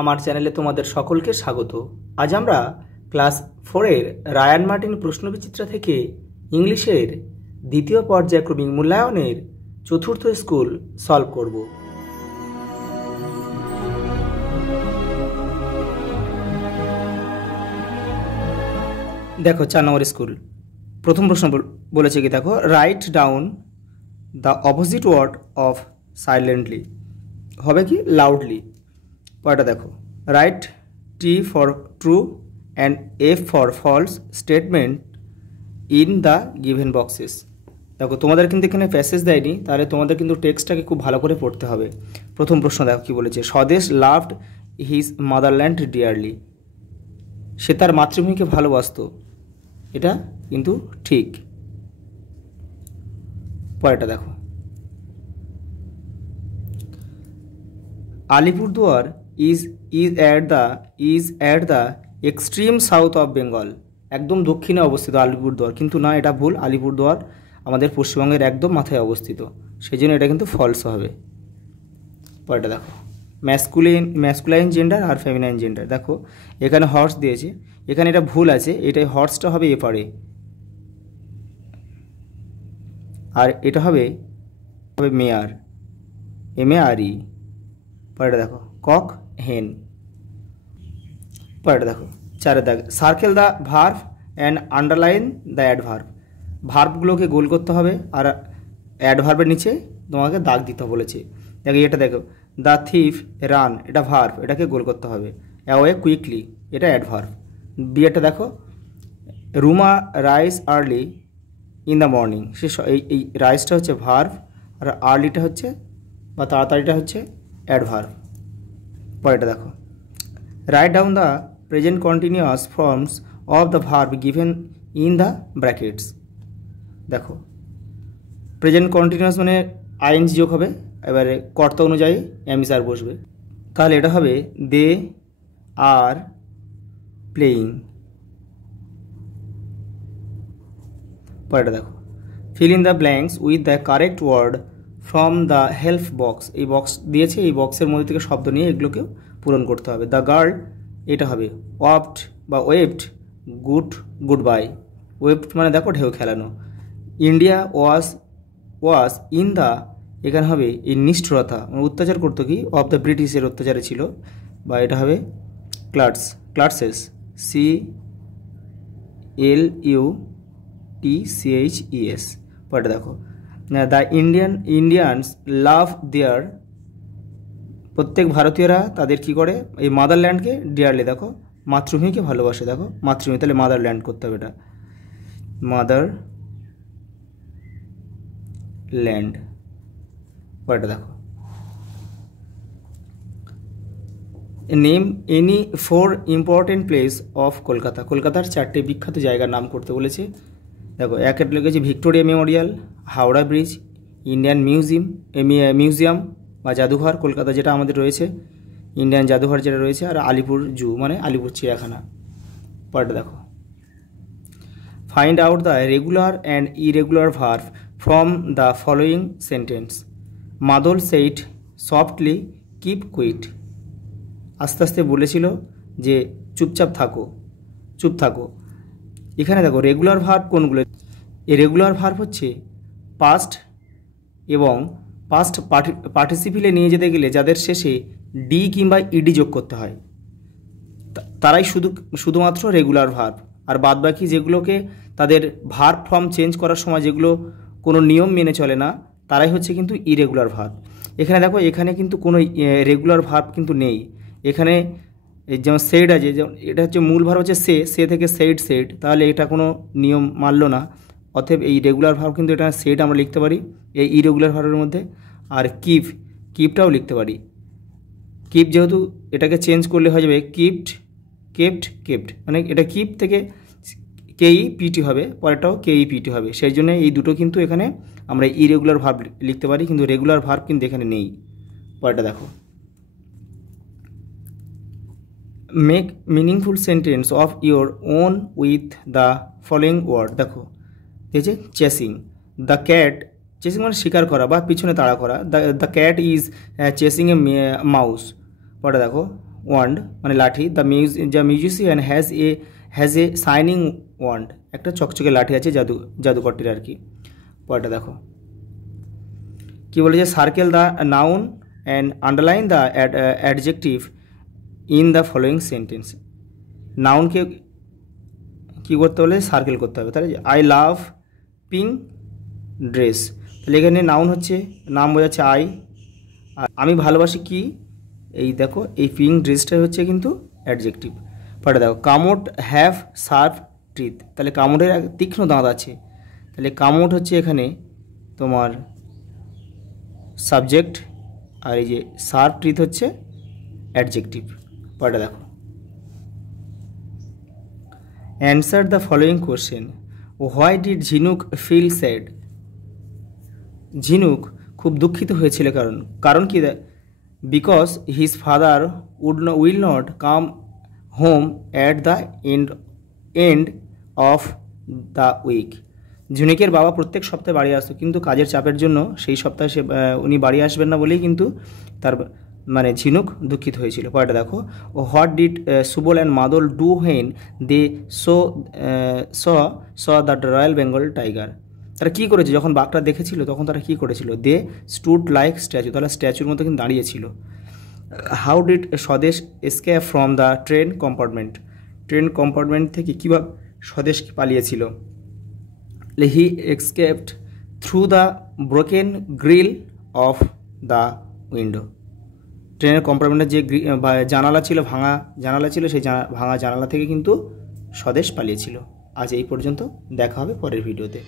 আমার চ্যানেলে তোমাদের সকলকে স্বাগত। আজ আমরা ক্লাস 4-এর রায়ান মার্টিন প্রশ্নবিচিত্রা থেকে ইংলিশের দ্বিতীয় পর্যায়ক্রমিক মূল্যায়নের চতুর্থ স্কুল সলভ করব। দেখো 4 নম্বর স্কুল। প্রথম প্রশ্ন বলেছে কি, দেখো write down the opposite word of silently, হবে কি লাউডলি। পরেরটা দেখো, write T for true and F for false statement in the given boxes. দেখো তোমাদের কিন্তু এখানে প্যাসেজ দেয়নি, তাহলে তোমাদের কিন্তু টেক্সটটাকে খুব ভালো করে পড়তে হবে। প্রথম প্রশ্ন দেখো কি বলেছে, Swadesh loved his motherland dearly, সে তার মাতৃভূমিকে ভালোবাসত, এটা কিন্তু ঠিক। পরেরটা দেখো, Alipurduar is at the extreme south of Bengal, একদম দক্ষিণে অবস্থিত আলিপুরদুয়ার, কিন্তু না, এটা ভুল। আলিপুরদুয়ার আমাদের পশ্চিমবঙ্গের একদম মাথায় অবস্থিত, সেই জন্য এটা কিন্তু ফলস হবে। পরেরটা দেখো, ম্যাসকুলাইন জেন্ডার আর ফেমিনাইন জেন্ডার। দেখো এখানে হর্স দিয়েছে, এখানে এটা ভুল আছে, এটাই হর্সটা হবে এপারে, আর এটা হবে মেয়ার, MARE। পরেরটা দেখো, কক হেন। পরেরটা দেখো 4 দাগ, circle the verb and underline the adverb, ভার্বগুলোকে গোল করতে হবে আর অ্যাডভার্বের নিচে তোমাকে দাগ দিতে বলেছে। দেখো এটা দেখো, দ্য থিফ রান, এটা ভার্ব, এটাকে গোল করতে হবে। অ্যাওয়ে কুইকলি, এটা অ্যাডভার্ব। বিয়েটা দেখো, Ruma rise early in the morning, সে এই রাইসটা হচ্ছে ভার্ব আর আর্লিটা হচ্ছে বা তাড়াতাড়িটা হচ্ছে অ্যাডভার্ব। পরেরটা দেখো, write down the present continuous forms of the verb given in the brackets. দেখো প্রেজেন্ট কন্টিনিউয়াস মানে ING যোগ হবে, এবারে কর্তা অনুযায়ী এমইসার বসবে, তাহলে এটা হবে দে আর প্লেয়িং। পরেরটা দেখো, fill in the blanks with the correct word from the help box, এই বক্স দিয়েছে, এই বক্সের মধ্যে থেকে শব্দ নিয়ে এগুলোকেও পূরণ করতে হবে। দ্য গার্ল, এটা হবে ওয়াপড বা ওয়েভড গুড বাই, ওয়েভড মানে দেখো ঢেউ খেলানো। ইন্ডিয়া ওয়াজ ইন দ্য, এখানে হবে এই নিষ্ঠুরতা মানে অত্যাচার করতো কি, অফ দ্য ব্রিটিশের অত্যাচারে ছিল, বা এটা হবে ক্লার্সেস CLUTCHES। পরেটা দেখো, দ্য ইন্ডিয়ানস লাভ দেয়ার, প্রত্যেক ভারতীয়রা তাদের কি করে, এই মাদারল্যান্ডকে ডিয়ারলি, দেখো মাতৃভূমিকে ভালোবাসে, দেখো মাতৃভূমি, তাহলে মাদারল্যান্ড করতে হবে, এটা মাদারল্যান্ড। পরেটা দেখো, name any 4 important place of Kolkata, কলকাতার 4টে বিখ্যাত জায়গার নাম করতে বলেছে। দেখো এক লেগেছে Victoria Memorial, Howrah bridge, Indian museum বা জাদুঘর কলকাতা যেটা আমাদের রয়েছে, ইন্ডিয়ান জাদুঘর যেটা রয়েছে, আর আলিপুর জু মানে আলিপুর চিড়িয়াখানা। পরেরটা দেখো, find out the regular and irregular verb from the following sentence. মাদল সেইট সফটলি কিপ কুইট, আস্তে আস্তে বলেছিল যে চুপ থাকো। এখানে দেখো রেগুলার ভার্ব কোনগুলো, এই রেগুলার ভার্ব হচ্ছে পাস্ট এবং পাস্ট পার্টিসিপিলে নিয়ে যেতে গেলে যাদের শেষে ডি কিংবা ইডি যোগ করতে হয়, তারাই শুধুমাত্র রেগুলার ভার্ব, আর বাদবাকি যেগুলোকে তাদের ভার্ব ফর্ম চেঞ্জ করার সময় যেগুলো কোনো নিয়ম মেনে চলে না, তারাই হচ্ছে কিন্তু ইরেগুলার ভার্ব। এখানে দেখো এখানে কিন্তু কোনো রেগুলার ভার্ব কিন্তু নেই, এখানে যেমন সেড আছে, যেমন এটা হচ্ছে মূল ভার্ব হচ্ছে সে থেকে সেড, তাহলে এটা কোনো নিয়ম মানলো না, অতএব এই রেগুলার ভার্ব কিন্তু এটা সেড আমরা লিখতে পারি এই ইরেগুলার ভার্বের মধ্যে। আর কিপটাও লিখতে পারি, কিপ যেহেতু এটাকে চেঞ্জ করলে হয়ে যাবে কেপ্ট, মানে এটা কিপ থেকে KEPT হবে, পরেরটাও KEPT হবে, সেই জন্য এই দুটো কিন্তু এখানে আমরা ইরেগুলার ভার্ব লিখতে পারি, কিন্তু রেগুলার ভার্ব কিন্তু এখানে নেই। পরেরটা দেখো, make meaningful sentence of your own with the following word. দেখো ঠিক আছে, চেসিং দ্য ক্যাট, চেসিং মানে শিকার করা বা পিছনে তাড়া করা, the cat is chasing A mouse. পরে দেখো, ওয়ান্ড মানে লাঠি, the musician has a shining wand, একটা চকচকে লাঠি আছে জাদুকরটির আর কি। পরেরটা দেখো কি বলেছে, circle the noun and underline the adjective in the following sentence. নাউনকে কী করতে হলে সার্কেল করতে হবে, তাহলে আই লাভ পিঙ্ক ড্রেস, তাহলে এখানে নাউন হচ্ছে, নাম বোঝাচ্ছে আই, আর আমি ভালোবাসি কি, এই দেখো এই পিঙ্ক ড্রেসটা হচ্ছে কিন্তু অ্যাডজেক্টিভ। পরে দেখো কামোট হ্যাভ শার্প টিথ, তাহলে কামোটের তীক্ষ্ণ দাঁত আছে, তাহলে কামোট হচ্ছে এখানে তোমার সাবজেক্ট, আর এই যে শার্প টিথ হচ্ছে অ্যাডজেক্টিভ। পরেটা দেখো, answer the following question, why did Jhinuk feel sad, Jhinuk খুব দুঃখিত হয়েছিল কারণ কি, because his father will not come home at the end of the week, ঝিনুকের বাবা প্রত্যেক সপ্তাহে বাড়ি আসতো, কিন্তু কাজের চাপের জন্য সেই সপ্তাহে উনি বাড়ি আসবেন না বলেই কিন্তু তার মানে ঝিনুক দুঃখিত হয়েছিল। পরেটা দেখো, what did Subal and Madal do when they saw the royal Bengal tiger, তারা কী করেছে যখন বাঘটা দেখেছিল তখন তারা কী করেছিল, দে স্টুড লাইক স্ট্যাচু, তারা স্ট্যাচুর মতো কিন্তু দাঁড়িয়েছিল। How did Swadesh escape from the train compartment থেকে কীভাবে স্বদেশ পালিয়েছিল, he escaped through the broken grill of the window, ট্রেনের কম্পার্টমেন্টের যে জানালা ছিল, ভাঙা জানালা ছিল, সেই ভাঙা জানালা থেকে কিন্তু স্বদেশ পালিয়েছিল। আজ এই পর্যন্ত, দেখা হবে পরের ভিডিওতে।